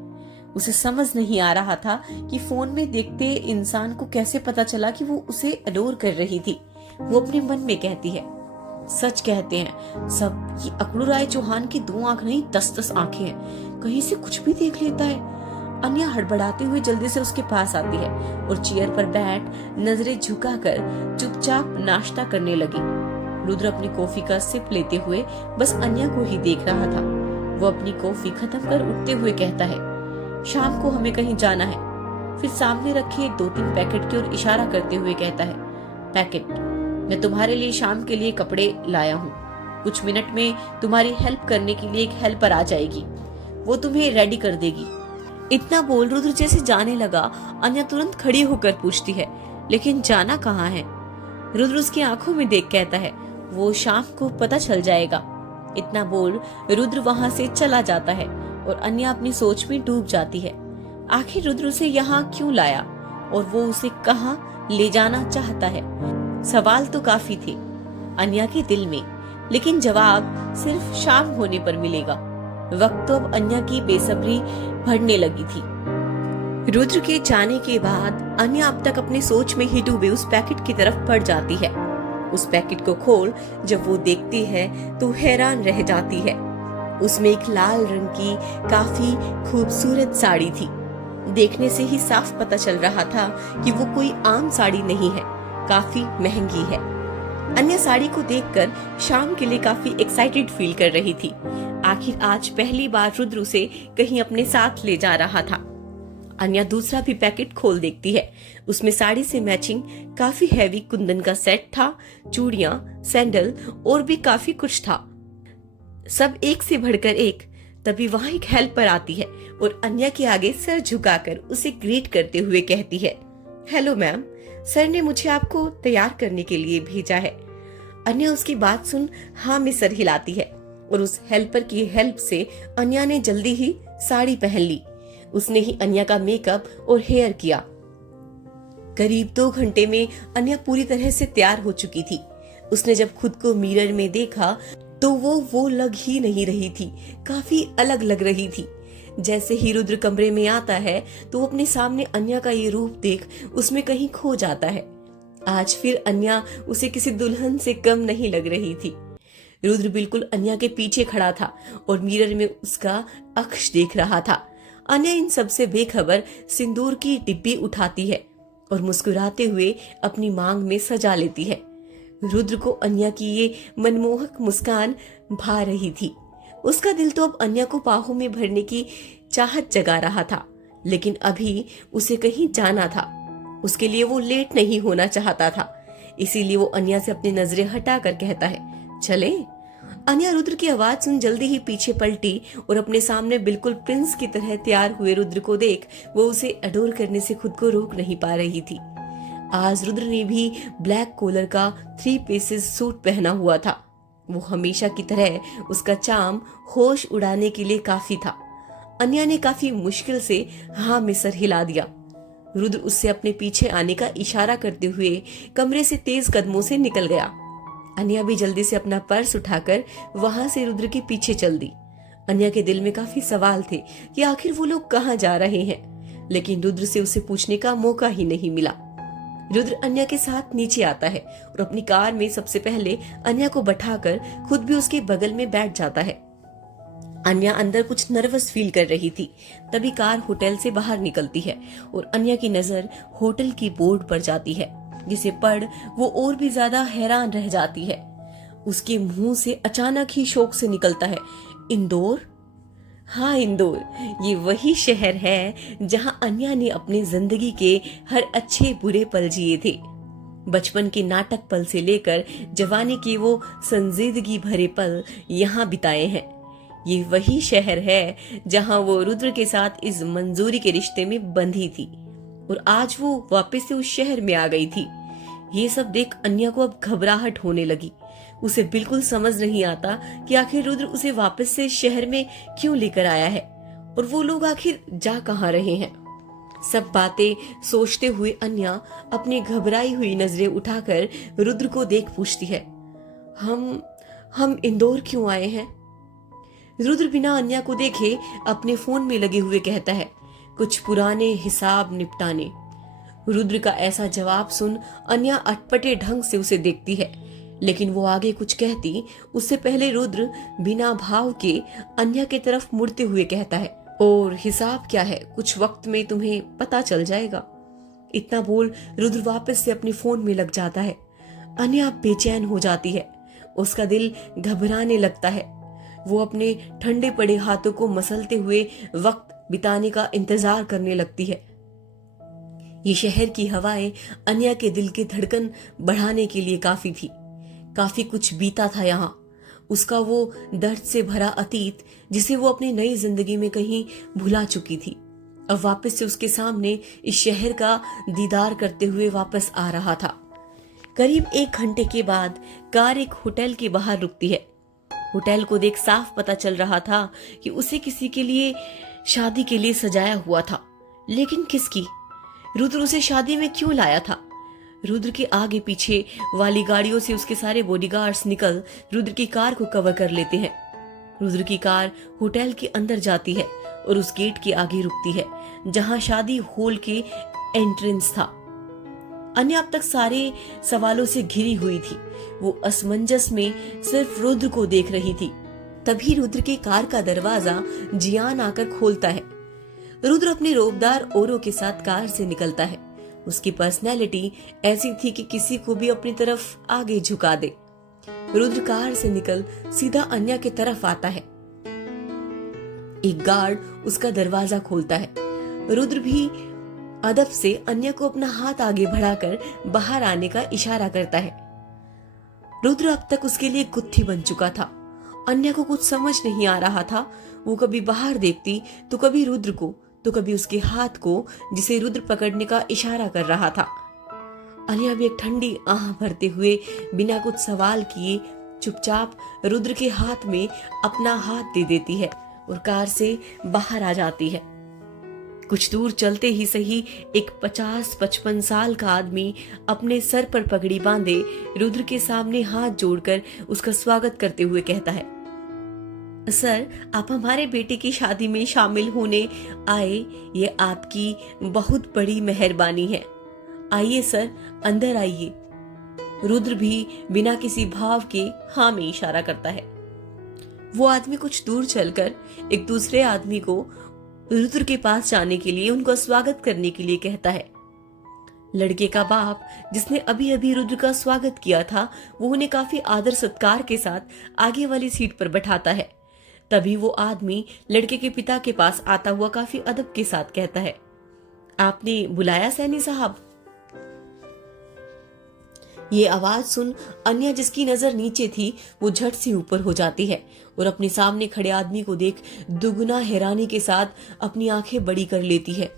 उसे समझ नहीं आ रहा था कि फोन में देखते इंसान को कैसे पता चला कि वो उसे अडोर कर रही थी। वो अपने मन में कहती है, सच कहते हैं सब, ये अकड़ू राय चौहान की 2 आंख नहीं 10-10 आंखें हैं, कहीं से कुछ भी देख लेता है। अन्या हड़बड़ाते हुए जल्दी से उसके पास आती है और चेयर पर बैठ नजरें झुकाकर चुपचाप नाश्ता करने लगी। रुद्र अपनी कॉफी का सिप लेते हुए बस अन्या को ही देख रहा था। वो अपनी कॉफी खत्म कर उठते हुए कहता है, शाम को हमें कहीं जाना है। फिर सामने रखे 2-3 पैकेट की ओर इशारा करते हुए कहता है, पैकेट, मैं तुम्हारे लिए शाम के लिए कपड़े लाया हूँ। कुछ मिनट में तुम्हारी हेल्प करने के लिए एक हेल्पर आ जाएगी, वो तुम्हें रेडी कर देगी। इतना बोल रुद्र जैसे जाने लगा। अन्या तुरंत खड़ी होकर पूछती है, लेकिन जाना कहाँ है? रुद्र उसकी आंखों में देख कहता है, वो शाम को पता चल जाएगा। इतना बोल रुद्र वहां से चला जाता है और अन्या अपनी सोच में डूब जाती है। आखिर रुद्र उसे यहाँ क्यों लाया और वो उसे कहाँ ले जाना चाहता है? सवाल तो काफी थे अन्या के दिल में, लेकिन जवाब सिर्फ शाम होने पर मिलेगा। वक्त तो अब अन्या की बेसब्री बढ़ने लगी थी। रुद्र के जाने के बाद अन्या अब तक अपनी सोच में ही डूबे उस पैकेट की तरफ बढ़ जाती है। उस पैकेट को खोल जब वो देखती है तो हैरान रह जाती है। उसमें एक लाल रंग की काफी खूबसूरत साड़ी थी। देखने से ही साफ पता चल रहा था कि वो कोई आम साड़ी नहीं है, काफी महंगी है। अन्या साड़ी को देखकर शाम के लिए काफी एक्साइटेड फील कर रही थी। आखिर आज पहली बार रुद्र उसे कहीं अपने साथ ले जा रहा था। अन्या दूसरा भी पैकेट खोल देखती है। उसमें साड़ी से मैचिंग काफी हैवी कुंदन का सेट था, चूड़ियां, सैंडल और भी काफी कुछ था, सब एक से बढ़कर एक। तभी वहां एक हेल्पर आती है और अन्या के आगे सर झुकाकर उसे ग्रीट करते हुए कहती है, हेलो मैम, सर ने मुझे आपको तैयार करने के लिए भेजा है। अन्या उसकी बात सुन हाँ में सर हिलाती है और उस हेल्पर की हेल्प से अन्या ने जल्दी ही साड़ी पहन ली। उसने ही अन्या का मेकअप और हेयर किया। करीब 2 घंटे में अन्या पूरी तरह से तैयार हो चुकी थी। उसने जब खुद को मिरर में देखा तो वो लग ही नहीं रही थी, काफी अलग लग रही थी। जैसे ही रुद्र कमरे में आता है तो वो अपने सामने अन्या का ये रूप देख उसमें कहीं खो जाता है। आज फिर अन्या उसे किसी दुल्हन से कम नहीं लग रही थी। रुद्र बिल्कुल अन्या के पीछे खड़ा था और मिरर में उसका अक्ष देख रहा था। अन्या इन सबसे बेखबर सिंदूर की डिब्बी उठाती है और मुस्कुराते हुए अपनी मांग में सजा लेती है। रुद्र को अन्या की ये मनमोहक मुस्कान भा रही थी। उसका दिल तो अब अन्या को बाहों में भरने की चाहत जगा रहा था, लेकिन अभी उसे कहीं जाना था। उसके लिए वो लेट नहीं होना चाहता था, इसीलिए वो अन्या से अपनी नजरें हटाकर कहता है, चले। अन्या रुद्र की आवाज सुन जल्दी ही पीछे पलटी और अपने सामने बिल्कुल प्रिंस की तरह तैयार हुए रुद्र को देख वो उसे अडोर करने से खुद को रोक नहीं पा रही थी। आज रुद्र ने भी ब्लैक कॉलर का 3 पीसेस सूट पहना हुआ था। वो हमेशा की तरह उसका चार्म होश उड़ाने के लिए काफी था। अन्या ने काफी मुश्किल से हाँ में सर हिला दिया। रुद्र उससे अपने पीछे आने का इशारा करते हुए कमरे से तेज कदमों से निकल गया। अन्या भी जल्दी से अपना पर्स उठाकर वहां से रुद्र के पीछे चल दी। अन्या के दिल में काफी सवाल थे कि आखिर वो लोग कहाँ जा रहे हैं, लेकिन रुद्र से उसे पूछने का मौका ही नहीं मिला। रुद्र अन्या के साथ नीचे आता है और अपनी कार में सबसे पहले अन्या को बैठाकर खुद भी उसके बगल में बैठ जाता है। अन्या अंदर कुछ नर्वस फील कर रही थी। तभी कार होटल से बाहर निकलती है और अन्या की नजर होटल की बोर्ड पर जाती है, जिसे पढ़ वो और भी ज्यादा हैरान रह जाती है। उसके मुंह से अचानक ही शौक से निकलता है, इंदौर? हाँ, इंदौर। ये वही शहर है जहां अन्या ने अपनी जिंदगी के हर अच्छे बुरे पल जिए थे। बचपन के नाटक पल से लेकर जवानी के वो संजीदगी भरे पल यहाँ बिताए हैं। ये वही शहर है जहां वो रुद्र के साथ इस मंजूरी के रिश्ते में बंधी थी और आज वो वापस से उस शहर में आ गई थी। ये सब देख अन्या को अब घबराहट होने लगी। उसे बिल्कुल समझ नहीं आता कि आखिर रुद्र उसे वापस से शहर में क्यों लेकर आया है और वो लोग आखिर जा कहाँ रहे हैं। सब बातें सोचते हुए अन्या अपनी घबराई हुई नजरें उठाकर रुद्र को देख पूछती है, हम इंदौर क्यों आए हैं? रुद्र बिना अन्या को देखे अपने फोन में लगे हुए कहता है, कुछ पुराने हिसाब निपटाने। रुद्र का ऐसा जवाब सुन अन्या अटपटे ढंग से उसे देखती है, लेकिन वो आगे कुछ कहती उससे पहले रुद्र बिना भाव के अन्या की तरफ मुड़ते हुए कहता है, और हिसाब क्या है, कुछ वक्त में तुम्हें पता चल जाएगा। इतना बोल रुद्र वापस से अपने फोन में लग जाता है। अन्या बेचैन हो जाती है, उसका दिल घबराने लगता है। वो अपने ठंडे पड़े हाथों को मसलते हुए वक्त बिताने का इंतजार करने लगती है। ये शहर की हवाएं अन्या के दिल की धड़कन बढ़ाने के लिए काफी थी। काफी कुछ बीता था यहाँ। उसका वो दर्द से भरा अतीत जिसे वो अपनी नई जिंदगी में कहीं भुला चुकी थी, अब वापस से उसके सामने इस शहर का दीदार करते हुए वापस आ रहा था। करीब 1 घंटे के बाद कार एक होटल के बाहर रुकती है। होटल को देख साफ पता चल रहा था कि उसे किसी के लिए शादी के लिए सजाया हुआ था, लेकिन किसकी? रुद्र उसे शादी में क्यों लाया था? रुद्र के आगे पीछे वाली गाड़ियों से उसके सारे बॉडीगार्ड्स निकल रुद्र की कार को कवर कर लेते हैं। रुद्र की कार होटल के अंदर जाती है और उस गेट के आगे रुकती है जहां शादी हॉल के एंट्रेंस था। अन्या अब तक सारे सवालों से घिरी हुई थी। वो असमंजस में सिर्फ रुद्र को देख रही थी। तभी रुद्र के कार का दरवाजा जियान आकर खोलता है। रुद्र अपने रोबदार औरों के साथ कार से निकलता है। उसकी पर्सनैलिटी ऐसी थी कि किसी को भी अपनी तरफ आगे झुका दे। रुद्र कार से निकल सीधा अन्या की तरफ आता है। एक गार्ड उसका दरवाजा खोलता है। रुद्र भी अदब से अन्या को अपना हाथ आगे बढ़ाकर बाहर आने का इशारा करता है। रुद्र अब तक उसके लिए गुत्थी बन चुका था। अन्या को कुछ समझ नहीं आ रहा था। वो कभी बाहर देखती तो कभी रुद्र को, तो कभी उसके हाथ को जिसे रुद्र पकड़ने का इशारा कर रहा था। अन्या भी एक ठंडी आह भरते हुए बिना कुछ सवाल किए चुपचाप रुद्र के हाथ में अपना हाथ दे देती है और कार से बाहर आ जाती है। कुछ दूर चलते ही सही एक 50-55 साल का आदमी अपने सर पर पगड़ी बांधे रुद्र के सामने हाथ जोड़कर उसका स्वागत करते हुए कहता है, सर, आप हमारे बेटे की शादी में शामिल होने आए, ये आपकी बहुत बड़ी मेहरबानी है। आइए सर, अंदर आइए। रुद्र भी बिना किसी भाव के हाँ में इशारा करता है। वो आदमी कुछ दूर चलकर एक दूसरे आदमी को रुद्र के पास जाने के लिए, उनको स्वागत करने के लिए कहता है। लड़के का बाप, जिसने अभी अभी रुद्र का स्वागत किया था, वो उन्हें काफी आदर सत्कार के साथ आगे वाली सीट पर बैठाता है। तभी वो आदमी लड़के के पिता के पास आता हुआ काफी अदब के साथ कहता है, आपने बुलाया सैनी साहब? ये आवाज सुन अन्या, जिसकी नजर नीचे थी, वो झट से ऊपर हो जाती है और अपने सामने खड़े आदमी को देख दुगुना हैरानी के साथ अपनी आंखें बड़ी कर लेती है।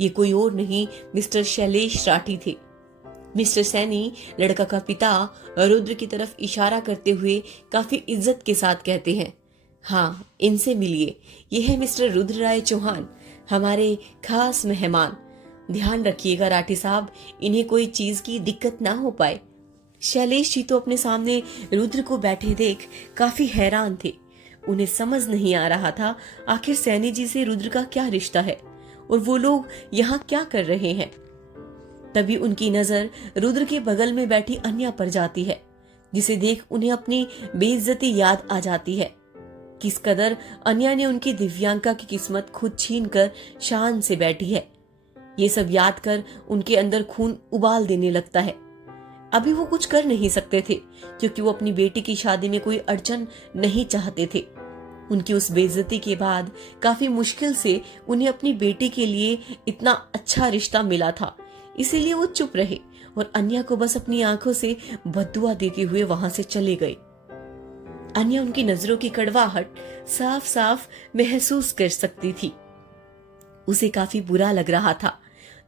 ये कोई और नहीं, मिस्टर शैलेश राठी थे। मिस्टर सैनी, लड़का का पिता, रुद्र की तरफ इशारा करते हुए काफी इज्जत के साथ कहते हैं, हाँ, इनसे मिलिए। ये है मिस्टर रुद्र राय चौहान, हमारे खास मेहमान। ध्यान रखिएगा राठी साहब, इन्हें कोई चीज की दिक्कत ना हो पाए। शैलेश जी तो अपने सामने रुद्र को बैठे देख काफी हैरान थे। उन्हें समझ नहीं आ रहा था आखिर सैनी जी से रुद्र का क्या रिश्ता है और वो लोग यहाँ क्या कर रहे हैं। तभी उनकी नजर रुद्र के बगल में बैठी अन्या पर जाती है, जिसे देख उन्हें अपनी बेइज्जती याद आ जाती है। किस कदर अन्या ने उनकी दिव्यांका की किस्मत खुद छीन कर शान से बैठी है, ये सब याद कर उनके अंदर खून उबाल देने लगता है। अभी वो कुछ कर नहीं सकते थे क्योंकि वो अपनी बेटी की शादी में कोई अड़चन नहीं चाहते थे। उनकी उस बेइज्जती के बाद काफी मुश्किल से उन्हें अपनी बेटी के लिए इतना अच्छा रिश्ता मिला था, इसीलिए वो चुप रहे और अन्या को बस अपनी आंखों से बद्दुआ देते हुए वहां से चले गए। अन्या उनकी नजरों की कड़वाहट साफ साफ महसूस कर सकती थी। उसे काफी बुरा लग रहा था।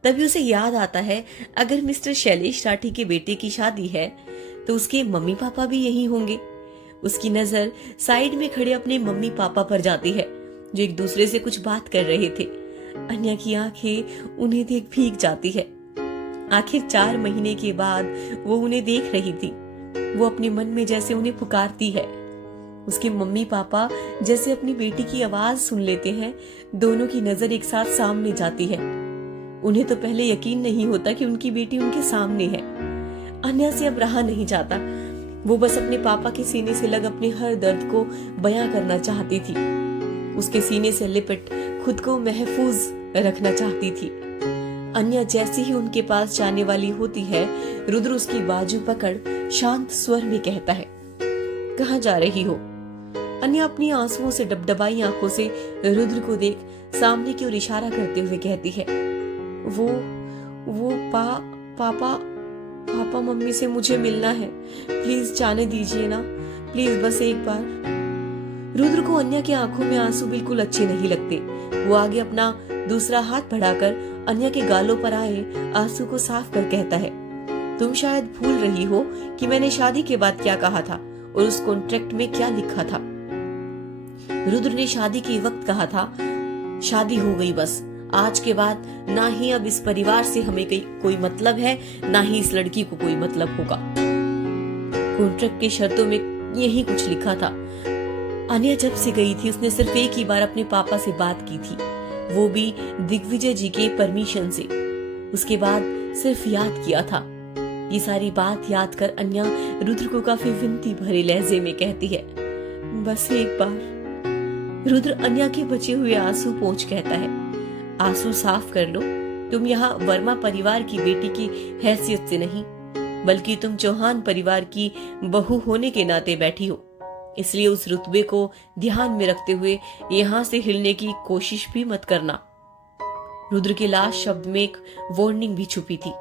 तभी उसे याद आता है अगर मिस्टर शैलेश राठी के बेटे की शादी है तो उसके मम्मी पापा भी यहीं होंगे। उसकी नजर साइड में खड़े अपने मम्मी पापा पर जाती है जो एक दूसरे से कुछ बात कर रहे थे। अन्या की आंखें उन्हें देख भीग जाती है। आखिर 4 महीने के बाद वो उन्हें देख रही थी। वो अपने मन में जैसे उन्हें पुकारती है। उसके मम्मी पापा जैसे अपनी बेटी की आवाज सुन लेते हैं, दोनों की नजर एक साथ सामने जाती है। उन्हें तो पहले यकीन नहीं होता कि उनकी बेटी उनके सामने है। अन्या से अब रहा नहीं जाता। वो बस अपने पापा के सीने से लग अपने हर दर्द को बयां करना चाहती थी। उसके सीने से लिपट खुद को महफूज रखना चाहती थी। अन्या जैसे ही उनके पास जाने वाली होती है, रुद्र उसकी बाजू पकड़ शांत स्वर में कहता है, कहाँ जा रही हो? अन्या अपनी आंसुओं से डबडबाई आंखों से रुद्र को देख सामने की ओर इशारा करते हुए कहती है, वो पापा मम्मी से मुझे मिलना है, प्लीज जाने दीजिए ना, प्लीज बस एक बार। रुद्र को अन्या की आंखों में आंसू बिल्कुल अच्छे नहीं लगते। वो आगे अपना दूसरा हाथ बढ़ाकर अन्या के गालों पर आए आंसू को साफ कर कहता है, तुम शायद भूल रही हो कि मैंने शादी के बाद क्या कहा था और उस कॉन्ट्रैक्ट में क्या लिखा था। रुद्र ने शादी के वक्त कहा था, शादी हो गई बस, आज के बाद ना ही अब इस परिवार से हमें कोई मतलब है, ना ही इस लड़की को कोई मतलब होगा। कॉन्ट्रैक्ट की शर्तों में यही कुछ लिखा था। अन्या जब से गई थी उसने सिर्फ एक ही बार अपने पापा से बात की थी, वो भी दिग्विजय जी के परमिशन से। उसके बाद सिर्फ याद किया था। ये सारी बात याद कर अन्या रुद्र को काफी विनती भरे लहजे में कहती है, बस एक बार। रुद्र अन्या के बचे हुए आंसू पोंछ कहता है, आंसू साफ कर लो। तुम यहाँ वर्मा परिवार की बेटी की हैसियत से नहीं, बल्कि तुम चौहान परिवार की बहू होने के नाते बैठी हो, इसलिए उस रुतबे को ध्यान में रखते हुए यहाँ से हिलने की कोशिश भी मत करना। रुद्र के लास्ट शब्द में एक वार्निंग भी छुपी थी,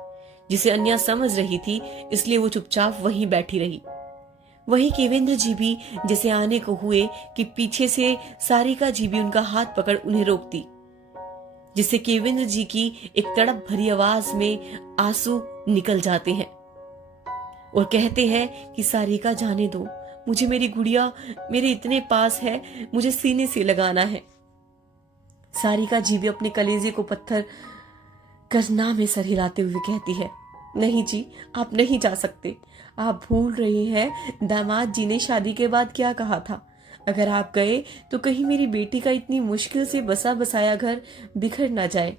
जिसे अन्या समझ रही थी, इसलिए वो चुपचाप वहीं बैठी रही। वहीं केवेंद्र जी भी जैसे आने को हुए कि पीछे से सारिका जी भी उनका हाथ पकड़ उन्हें रोकती, जिससे केवेंद्र जी की एक तड़प भरी आवाज में आंसू निकल जाते हैं और कहते हैं कि सारिका जाने दो, मुझे मेरी गुड़िया मेरे इतने पास है, मुझे सीने से लगाना है। सारिका जी भी अपने कलेजे को पत्थर कर ना में सर हिलाते हुए कहती है, नहीं जी, आप नहीं जा सकते। आप भूल रहे हैं दामाद जी ने शादी के बाद क्या कहा था। अगर आप गए तो कहीं मेरी बेटी का इतनी मुश्किल से बसा बसाया घर बिखर ना जाए।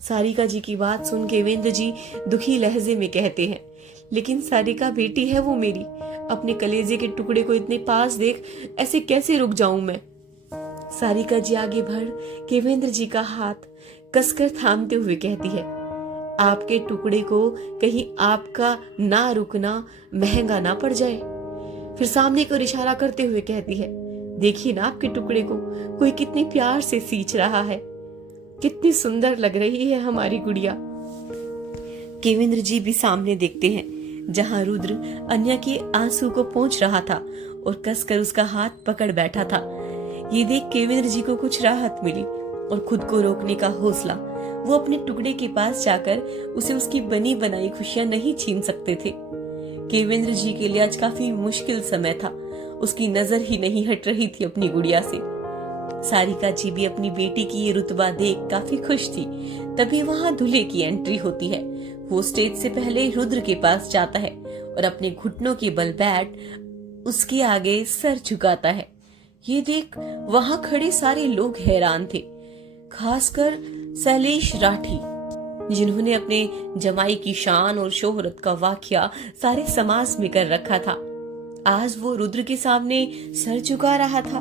सारिका जी की बात सुन केवेंद्र जी दुखी लहजे में कहते हैं, लेकिन सारिका बेटी है वो मेरी, अपने कलेजे के टुकड़े को इतने पास देख ऐसे कैसे रुक जाऊं मैं। सारिका जी आगे बढ़ केवेंद्र जी का हाथ कसकर थामते हुए कहती है, आपके टुकड़े को कहीं आपका ना रुकना महंगा ना पड़ जाए। फिर सामने को इशारा करते हुए कहती है, देखिए ना आपके टुकड़े को कोई कितने प्यार से सींच रहा है, कितनी सुंदर लग रही है हमारी गुड़िया। केवेंद्र जी भी सामने देखते हैं जहां रुद्र अन्या के आंसू को पोंछ रहा था और कसकर उसका हाथ पकड़ बैठा था। ये देख केवेंद्र जी को कुछ राहत मिली और खुद को रोकने का हौसला। वो अपने टुकड़े के पास जाकर उसे उसकी बनी बनाई खुशियां नहीं छीन सकते थे। केवेंद्र जी के लिए आज काफी मुश्किल समय था। उसकी नजर ही नहीं हट रही थी अपनी गुड़िया से। सारिका जी भी अपनी बेटी की ये रुतबा देख काफी खुश थी। तभी वहाँ दूल्हे की एंट्री होती है। वो स्टेज से पहले रुद्र के पास जाता है और अपने घुटनों के बल बैठ उसके आगे सर झुकाता है। ये देख वहाँ खड़े सारे लोग हैरान थे, खासकर शैलेश राठी, जिन्होंने अपने जमाई की शान और शोहरत का वाकया सारे समाज में कर रखा था। आज वो रुद्र के सामने सर झुका रहा था।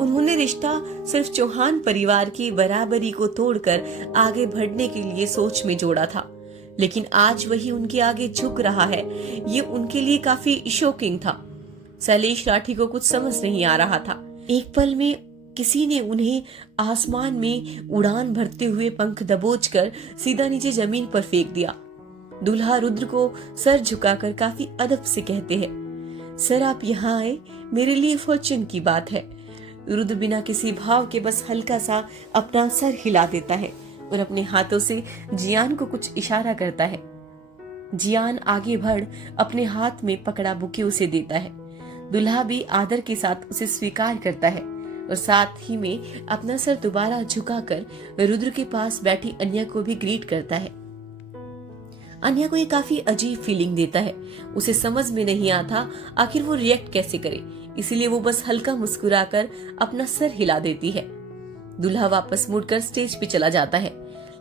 उन्होंने रिश्ता सिर्फ चौहान परिवार की बराबरी को तोड़कर आगे बढ़ने के लिए सोच में जोड़ा था, लेकिन आज वही उनके आगे झुक रहा है। ये उनके लिए काफी शॉकिंग था। शैलेश राठी को कुछ समझ नहीं आ रहा था। एक पल में किसी ने उन्हें आसमान में उड़ान भरते हुए पंख दबोचकर सीधा नीचे जमीन पर फेंक दिया। दूल्हा रुद्र को सर झुकाकर काफी अदब से कहते हैं, सर आप यहाँ आए, मेरे लिए फॉर्चून की बात है। रुद्र बिना किसी भाव के बस हल्का सा अपना सर हिला देता है और अपने हाथों से जियान को कुछ इशारा करता है। जियान आगे बढ़ अपने हाथ में पकड़ा बुके उसे देता है। दूल्हा भी आदर के साथ उसे स्वीकार करता है और साथ ही में अपना सर दोबारा झुकाकर रुद्र के पास बैठी अन्या को भी ग्रीट करता है। अन्या को ये काफी अजीब फीलिंग देता है। उसे समझ में नहीं आता आखिर वो रिएक्ट कैसे करे, इसीलिए वो बस हल्का मुस्कुराकर अपना सर हिला देती है। दूल्हा वापस मुड़कर स्टेज पे चला जाता है,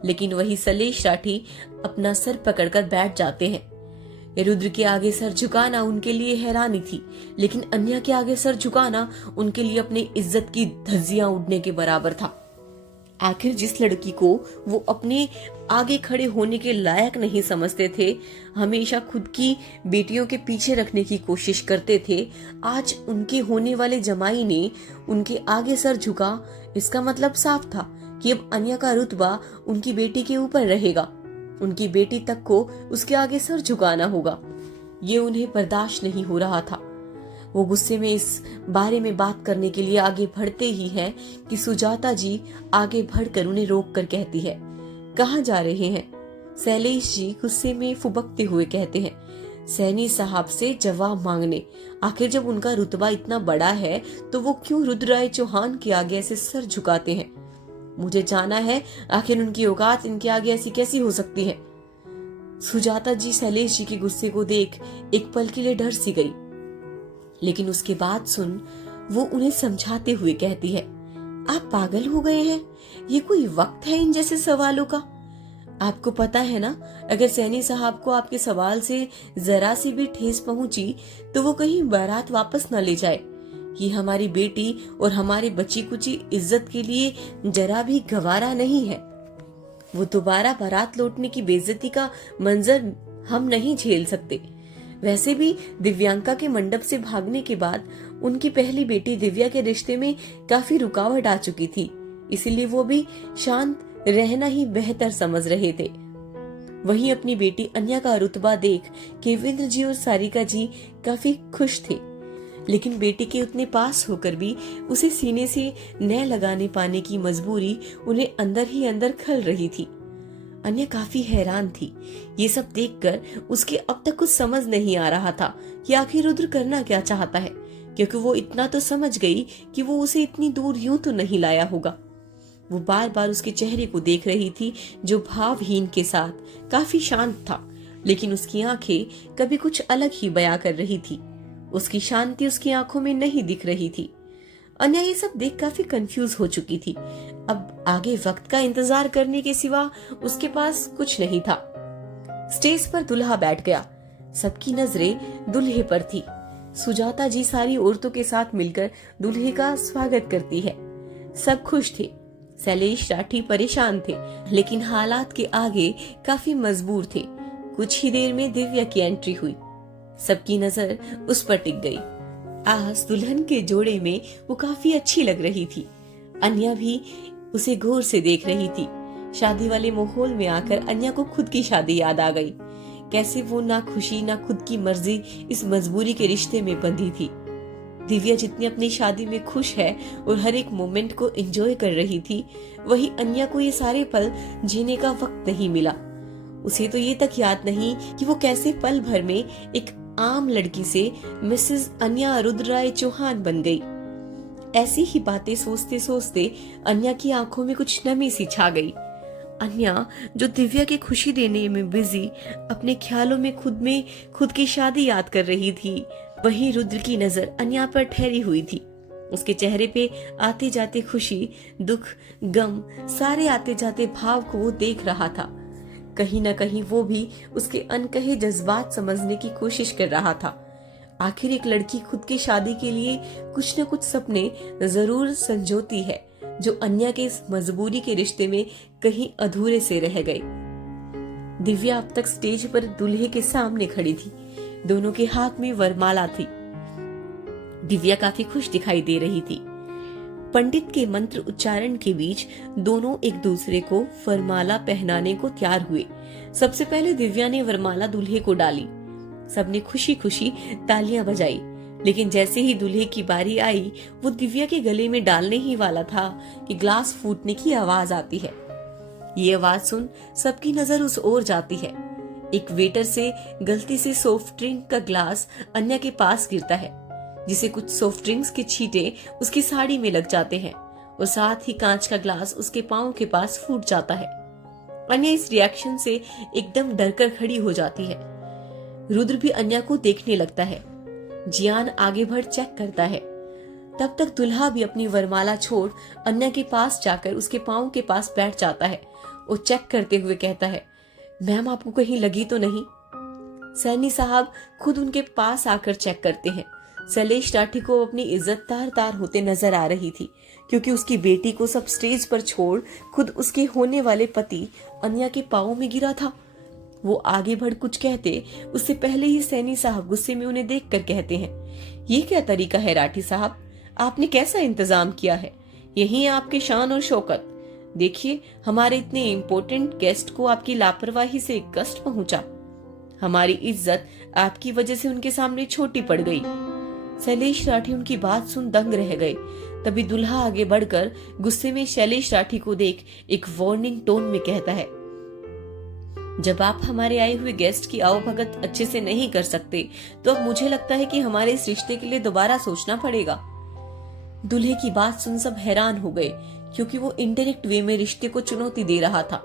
लेकिन वही शैलेश राठी अपना सर पकड़कर बैठ जाते हैं। रुद्र के आगे सर झुकाना उनके लिए हैरानी थी, लेकिन अन्या के आगे सर झुकाना उनके लिए अपनी इज्जत की धज्जियां उड़ने के बराबर था। आखिर जिस लड़की को वो अपने आगे खड़े होने के लायक नहीं समझते थे, हमेशा खुद की बेटियों के पीछे रखने की कोशिश करते थे, आज उनके होने वाले जमाई ने उनके आगे सर झुका। इसका मतलब साफ था कि अब अन्या का रुतबा उनकी बेटी के ऊपर रहेगा। उनकी बेटी तक को उसके आगे सर झुकाना होगा। ये उन्हें बर्दाश्त नहीं हो रहा था। वो गुस्से में इस बारे में बात करने के लिए आगे बढ़ते ही हैं कि सुजाता जी आगे बढ़कर उन्हें रोक कर कहती है, कहाँ जा रहे हैं? शैलेश जी गुस्से में फुबकते हुए कहते हैं, सैनी साहब से जवाब मांगने। आखिर जब उनका रुतबा इतना बड़ा है तो वो क्यों रुद्रराय चौहान के आगे ऐसे सर झुकाते हैं? मुझे जाना है आखिर उनकी औकात इनके आगे ऐसी कैसी हो सकती है। सुजाता जी शैलेश जी के गुस्से को देख एक पल के लिए डर सी गई, लेकिन उसके बाद सुन वो उन्हें समझाते हुए कहती है, आप पागल हो गए हैं? ये कोई वक्त है इन जैसे सवालों का? आपको पता है ना, अगर सैनी साहब को आपके सवाल से जरा सी भी ठेस पहुंची तो वो कहीं बारात वापस न ले जाए। ये हमारी बेटी और हमारी बची कुची इज्जत के लिए जरा भी गवारा नहीं है। वो दोबारा बारात लौटने की बेइज्जती का मंजर हम नहीं झेल सकते। वैसे भी दिव्यांका के मंडप से भागने के बाद उनकी पहली बेटी दिव्या के रिश्ते में काफी रुकावट आ चुकी थी, इसीलिए वो भी शांत रहना ही बेहतर समझ रहे थे। वहीं अपनी बेटी अन्या का रुतबा देख केविंद्र जी और सारिका जी काफी खुश थे, लेकिन बेटी के उतने पास होकर भी उसे सीने से न लगाने पाने की मजबूरी उन्हें अंदर ही अंदर खल रही थी। अन्या काफी हैरान थी। ये सब देखकर उसके अब तक कुछ समझ नहीं आ रहा था कि आखिर रुद्र करना क्या चाहता है, क्योंकि वो इतना तो समझ गई कि वो उसे इतनी दूर यूं तो नहीं लाया होगा। वो बार बार उसके चेहरे को देख रही थी, जो भावहीन के साथ काफी शांत था, लेकिन उसकी आंखें कभी कुछ अलग ही बयां कर रही थी। उसकी शांति उसकी आंखों में नहीं दिख रही थी। अन्या ये सब देख काफी कंफ्यूज हो चुकी थी। अब आगे वक्त का इंतजार करने के सिवा उसके पास कुछ नहीं था। स्टेज पर दुल्हा बैठ गया। सबकी नजरें दुल्हे पर थी। सुजाता जी सारी औरतों के साथ मिलकर दुल्हे का स्वागत करती है। सब खुश थे। शैलेश राठी परेशान थे, लेकिन हालात के आगे काफी मजबूर थे। कुछ ही देर में दिव्या की एंट्री हुई। सबकी नजर उस पर टिक गई। आज दुल्हन के जोड़े में वो काफी अच्छी लग रही थी। अन्या भी उसे गौर से देख रही थी। शादी वाले माहौल में आकर अन्या को खुद की शादी याद आ गई। कैसे वो ना खुशी ना खुद की मर्जी इस मजबूरी के रिश्ते में बंधी थी। दिव्या जितनी अपनी शादी में खुश है और हर एक मोमेंट को एंजॉय कर रही थी, वही अन्या को ये सारे पल जीने का वक्त नहीं मिला। उसे तो ये तक याद नहीं कि वो कैसे पल भर में एक आम लड़की से मिसेस अन्या रुद्रराय चौहान बन गई। ऐसी ही बातें सोचते सोचते अन्या की आंखों में कुछ नमी सी छा गई। अन्या, जो दिव्या की खुशी देने में बिजी अपने ख्यालों में खुद की शादी याद कर रही थी, वहीं रुद्र की नजर अन्या पर ठहरी हुई थी। उसके चेहरे पे आते जाते खुशी, दुख, गम, सारे आते जाते भाव को वो देख रहा था। कहीं न कहीं वो भी उसके अनकहे जज्बात समझने की कोशिश कर रहा था। आखिर एक लड़की खुद की शादी के लिए कुछ न कुछ सपने जरूर संजोती है, जो अन्या के इस मजबूरी के रिश्ते में कहीं अधूरे से रह गए। दिव्या अब तक स्टेज पर दूल्हे के सामने खड़ी थी। दोनों के हाथ में वरमाला थी। दिव्या काफी खुश दिखाई दे रही थी। पंडित के मंत्र उच्चारण के बीच दोनों एक दूसरे को वरमाला पहनाने को तैयार हुए। सबसे पहले दिव्या ने वरमाला दूल्हे को डाली। सबने खुशी खुशी तालियां बजाई, लेकिन जैसे ही दूल्हे की बारी आई, वो दिव्या के गले में डालने ही वाला था कि ग्लास फूटने की आवाज आती है। ये आवाज सुन सबकी नजर उस ओर जाती है। एक वेटर से गलती से सॉफ्ट ड्रिंक का ग्लास अन्या के पास गिरता है, जिसे कुछ सॉफ्ट ड्रिंक्स के छींटे उसकी साड़ी में लग जाते हैं और साथ ही कांच का ग्लास उसके पांव के पास फूट जाता है। अन्या इस रिएक्शन से एकदम डरकर खड़ी हो जाती है। रुद्र भी अन्या को देखने लगता है। जियान आगे बढ़ चेक करता है। तब तक दुल्हा भी अपनी वरमाला छोड़ अन्या के पास जाकर उसके पांव के पास बैठ जाता है और चेक करते हुए कहता है, मैम आपको कहीं लगी तो नहीं? सैनी साहब खुद उनके पास आकर चेक करते हैं। शैलेश राठी को अपनी इज्जत तार होते नजर आ रही थी, क्योंकि उसकी बेटी को सब स्टेज पर छोड़ खुद उसके होने वाले पति अन्या के पांव में गिरा था। वो आगे बढ़ कुछ कहते उससे पहले ही सैनी साहब गुस्से में उन्हें देखकर कहते हैं, ये क्या तरीका है राठी साहब, आपने कैसा इंतजाम किया है? यही है आपकी शान और शौकत। देखिए, हमारे इतने इम्पोर्टेंट गेस्ट को आपकी लापरवाही से कष्ट पहुंचा। हमारी इज्जत आपकी वजह से उनके सामने छोटी पड़ गई। शैलेश राठी उनकी बात सुन दंग रह गए। तभी दुल्हा आगे बढ़कर गुस्से में शैलेश राठी को देख एक वार्निंग टोन में कहता है, जब आप हमारे आए हुए गेस्ट की आवभगत अच्छे से नहीं कर सकते, तो अब मुझे लगता है कि हमारे इस रिश्ते के लिए दोबारा सोचना पड़ेगा। दूल्हे की बात सुन सब हैरान हो गए, क्योंकि वो इनडायरेक्ट वे में रिश्ते को चुनौती दे रहा था।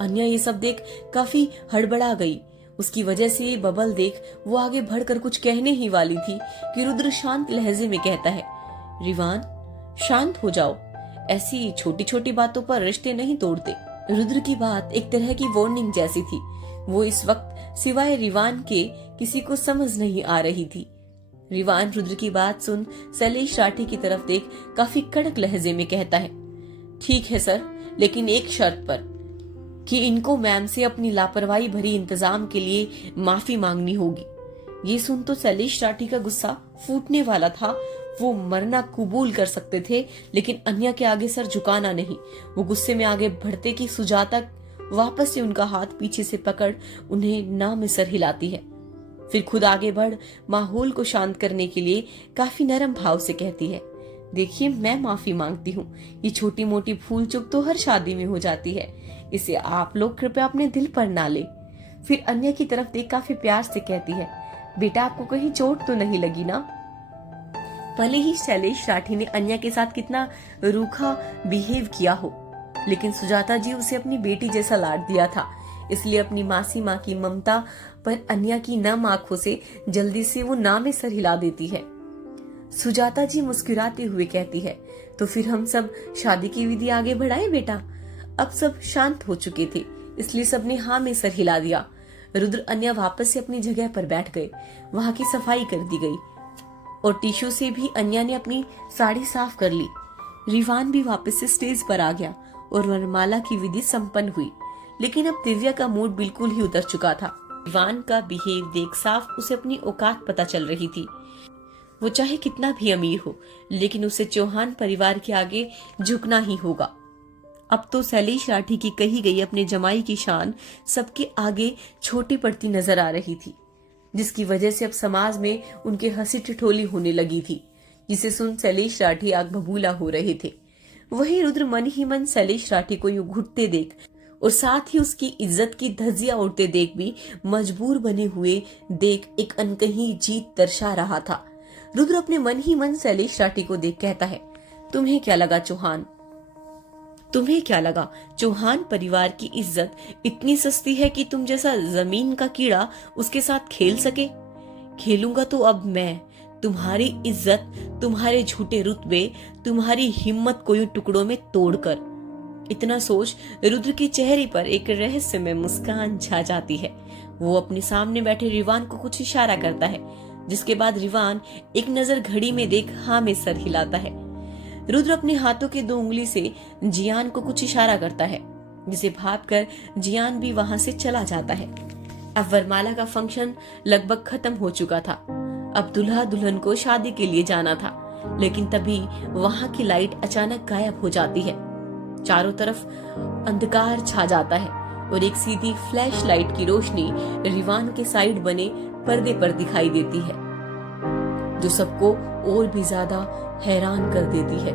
अन्या ये सब देख काफी हड़बड़ा गई। उसकी वजह से ये बबल देख वो आगे बढ़कर कुछ कहने ही वाली थी कि रुद्र शांत लहजे में कहता है, रिवान शांत हो जाओ, ऐसी छोटी छोटी बातों पर रिश्ते नहीं तोड़ते। रुद्र की बात एक तरह की वार्निंग जैसी थी। वो इस वक्त सिवाय रिवान के किसी को समझ नहीं आ रही थी। रिवान रुद्र की बात सुन शैलेश राठी की तरफ देख काफी कड़क लहजे में कहता है, ठीक है सर, लेकिन एक शर्त पर, कि इनको मैम से अपनी लापरवाही भरी इंतजाम के लिए माफी मांगनी होगी। ये सुन तो शैलेश राठी का गुस्सा फूटने वाला था। वो मरना कबूल कर सकते थे, लेकिन अन्या के आगे सर झुकाना नहीं। वो गुस्से में आगे बढ़ते कि सुजाता वापस से उनका हाथ पीछे से पकड़ उन्हें ना में सर हिलाती है। फिर खुद आगे बढ़ माहौल को शांत करने के लिए काफी नरम भाव से कहती है, देखिए, मैं माफी मांगती हूँ। ये छोटी मोटी भूल चूक तो हर शादी में हो जाती है, इसे आप लोग कृपया अपने दिल पर ना ले। फिर अन्या की तरफ देख काफी प्यार से कहती है, बेटा आपको कहीं चोट तो नहीं लगी ना? भले ही शैलेश राठी ने अन्या के साथ कितना रूखा बिहेव किया हो, लेकिन सुजाता जी उसे अपनी बेटी जैसा लाड दिया था। इसलिए अपनी मासी माँ की ममता पर अन्या की नम आंखों से जल्दी से वो ना में सर हिला देती है। सुजाता जी मुस्कुराते हुए कहती है, तो फिर हम सब शादी की विधि आगे बढ़ाए बेटा। अब सब शांत हो चुके थे, इसलिए सबने हाँ में सर हिला दिया। रुद्र अन्या वापस से अपनी जगह पर बैठ गए। वहां की सफाई कर दी गई और टिश्यू से भी अन्या ने अपनी साड़ी साफ कर ली। रिवान भी वापस से स्टेज पर आ गया और वरमाला की विधि संपन्न हुई। लेकिन अब दिव्या का मूड बिल्कुल ही उतर चुका था। रिवान का बिहेव देख साफ उसे अपनी औकात पता चल रही थी। वो चाहे कितना भी अमीर हो, लेकिन उसे चौहान परिवार के आगे झुकना ही होगा। अब तो शैलेश राठी की कही गई अपने जमाई की शान सबके आगे छोटी पड़ती नजर आ रही थी, जिसकी वजह से अब समाज में उनके हंसी ठिठोली होने लगी थी, जिसे सुन शैलेश राठी आग बबूला हो रहे थे। वही रुद्र मन ही मन शैलेश राठी को यूं घुटते देख और साथ ही उसकी इज्जत की धज्जियां उड़ते देख भी मजबूर बने हुए देख एक अनकही जीत दर्शा रहा था। रुद्र अपने मन ही मन शैलेश राठी को देख कहता है, तुम्हें क्या लगा चौहान? तुम्हें क्या लगा चौहान परिवार की इज्जत इतनी सस्ती है कि तुम जैसा जमीन का कीड़ा उसके साथ खेल सके? खेलूंगा तो अब मैं। तुम्हारी इज्जत, तुम्हारे झूठे रुतबे, तुम्हारी हिम्मत को यूं टुकड़ों में तोड़कर। इतना सोच रुद्र के चेहरे पर एक रहस्यमय मुस्कान छा जाती है। वो अपने सामने बैठे रिवान को कुछ इशारा करता है, जिसके बाद रिवान एक नजर घड़ी में देख हाँ में सर हिलाता है। रुद्र अपने हाथों के 2 उंगली से जियान को कुछ इशारा करता है, जिसे भांपकर जियान भी वहां से चला जाता है। अब वरमाला का फंक्शन लगभग खत्म हो चुका था। अब दूल्हा दुल्हन को शादी के लिए जाना था, लेकिन तभी वहां की लाइट अचानक गायब हो जाती है। चारों तरफ अंधकार छा जाता है और एक सीधी फ्लैश लाइट की रोशनी रिवान के साइड बने पर्दे पर दिखाई देती है, जो सबको और भी ज्यादा हैरान कर देती है।